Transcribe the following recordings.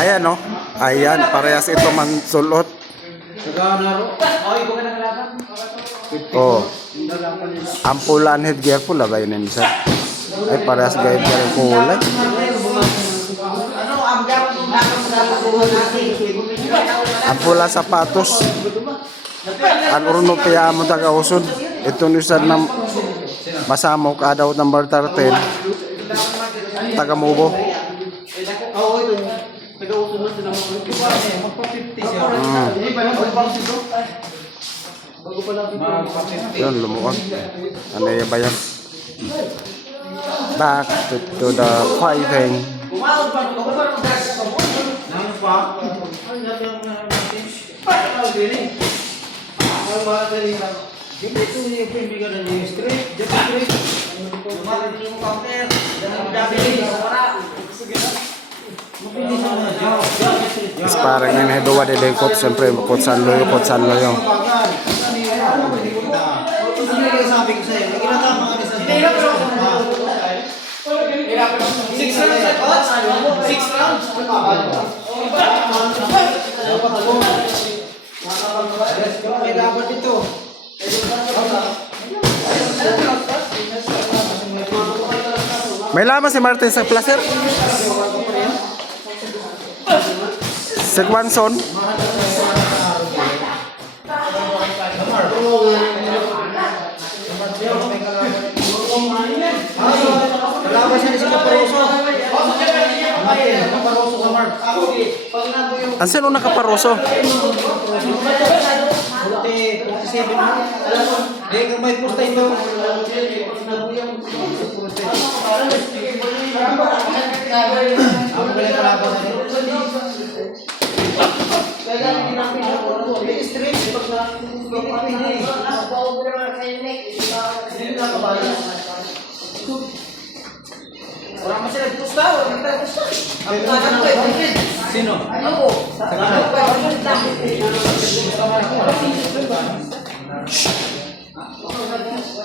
Ayan, no? Ayan, parehas ito man sulot. Oh. Ampulan headgear po lagay na nisa. Ay, parehas gayad ka rin kulay. Ampula sapatos. Ang urno kaya mo taga-usod. Ito nisad ng masamo ka daw number 13. Taga-mubo. Yun, lumuwag. Ano yung bayan? Back to the fighting. Parang ini dua de kot siyempre kotsan loyo. May laman si Martin sa placer. Si Gwanson. Ang sino nakaparoso? Orang masih ada pusta, orang kita pusta. Sino? Ako.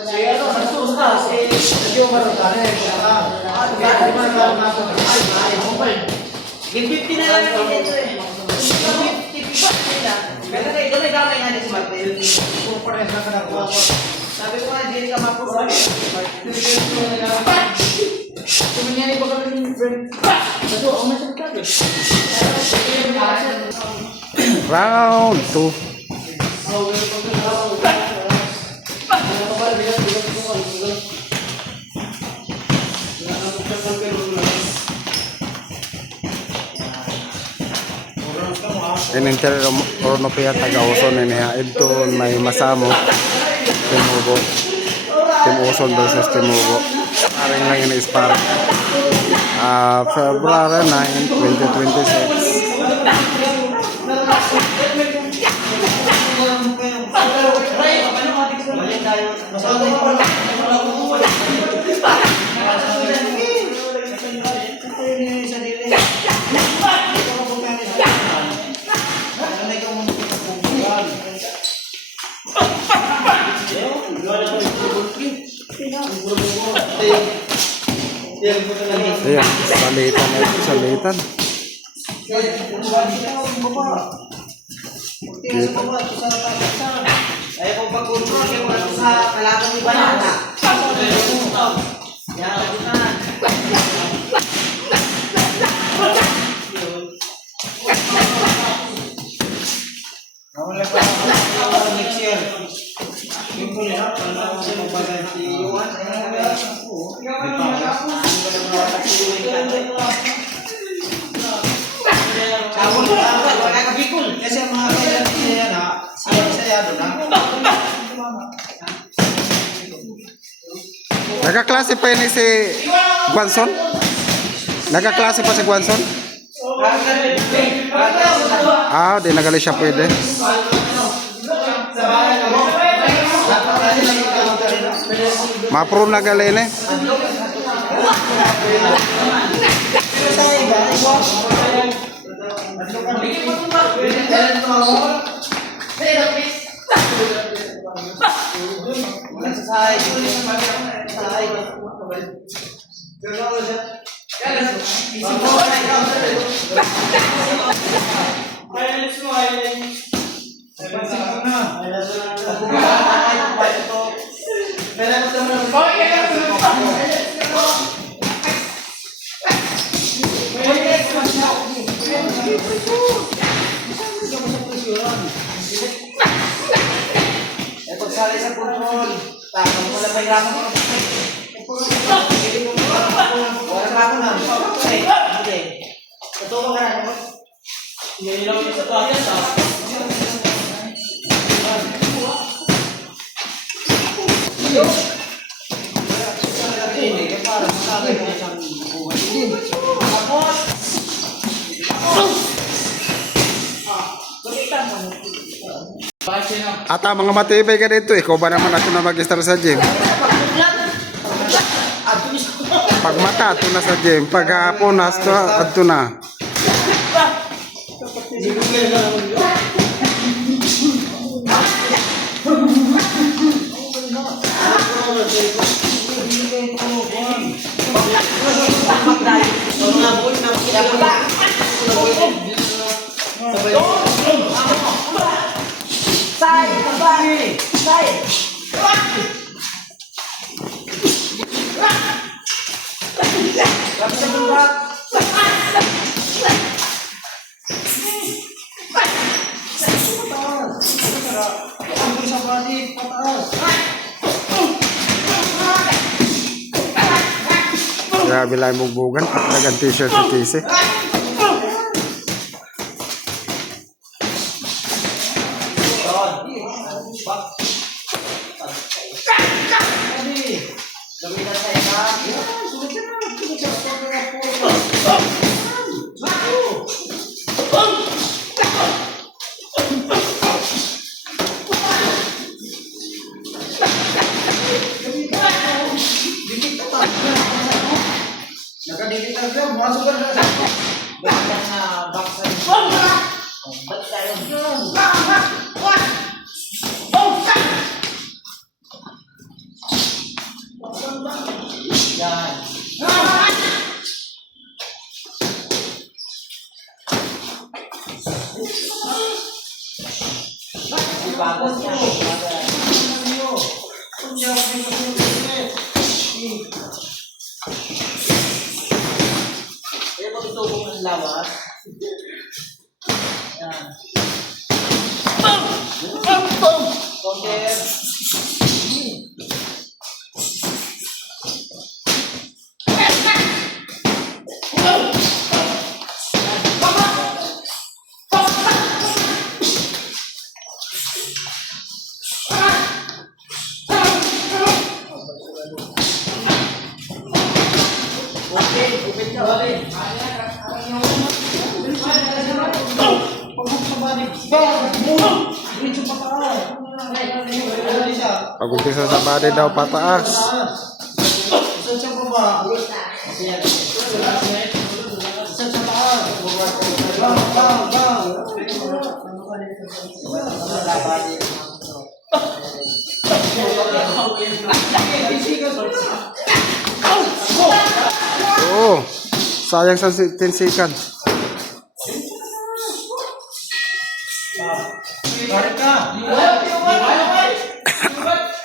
Saya tu pusta, saya marutan Gipit na lang ito eh. Kaya ito may gamay nga ni Smart. Pares na ka na ko. Sabi ko nga, hindi ka mapusta. Kumangyari pa kami ng friend. Bato, ang masyadong tabi. Round 2. Ininter Orno Pia taga-Uson niya. Ito may masamo. Timugo. Tim Uson versus Timugo. Paring lang yun is parang February 9, 2026. Ayan, salitan. Ay kung pag-control yung sa kalaban ni Banana. Yan, next year. Simple na, para sa magbagan si Yuan. Kasi ang mga kailan niya na, sayado na. Nagkaklase pa yun si Gwanson? Nagkaklase pa si Gwanson? Di nagali siya pwede. Mapro nagali na. Eh, pagsali sa control, tapos wala pa hirapan mo. Wala pa ako na. Okay. Katulong ka na. Hindi lang yung sa taas. Ata mga matibay ka dito. Ikaw ba naman ako na mag-star sa gym? Pag mata, ito na sa gym. Pag hapon, ito na. Grabe lang yung bugbugan. Nagan t-shirt sa tisi. Nakadikit ang film, masuk ka na. Balik na box sa balik tayo. Yan. Ibagas niya. Kaya pag ito kung ang lawas. Yan. Counter. Okay, upit ka balik. Pag-umpisa sa body daw pataas. Oo. Sayang sa tinsikan.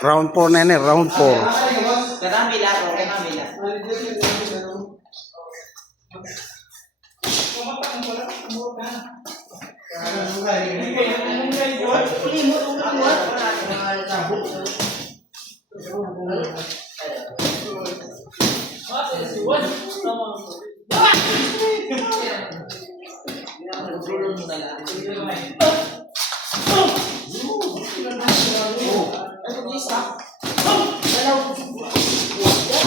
Round 4 na yun, round 4. Karami laro, karami laro.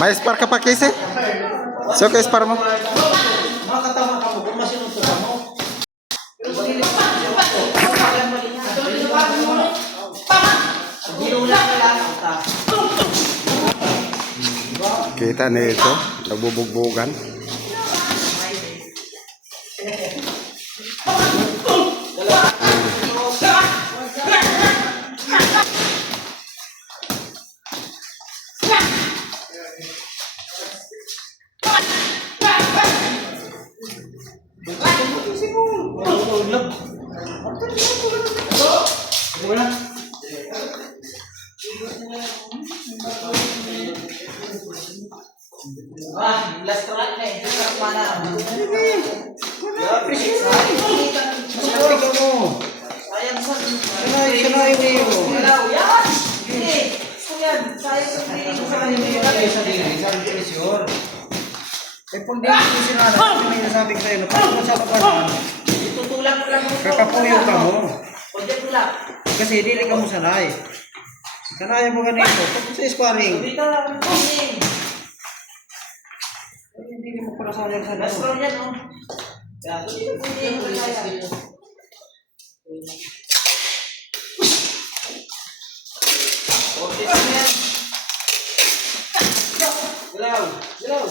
May spar ka pa, Kisi? So, ka spar mo? Makakatawa ka mo, kung masinunod ka mo. Kita nito, nagbubugbugan. Last round na eh. Mana? Sayang sa Sanay mo. Galaw, yan! Sige! Yan! Sayang sa Eh, kung di mo sinara, may nasabi ko sa'yo, paano sa labasan? Itutulak mo lang mo. Kakapuyo ka mo. O, dyan tulak. Kasi dili ka mo sanay. Sanayan mo ganito. Tapos sa sparring, Dito lang. Kuning. hindi mo pala sanay sa Last laro. round yan, oh. Yan. Kuning. Okay, yan. Galaw! Galaw!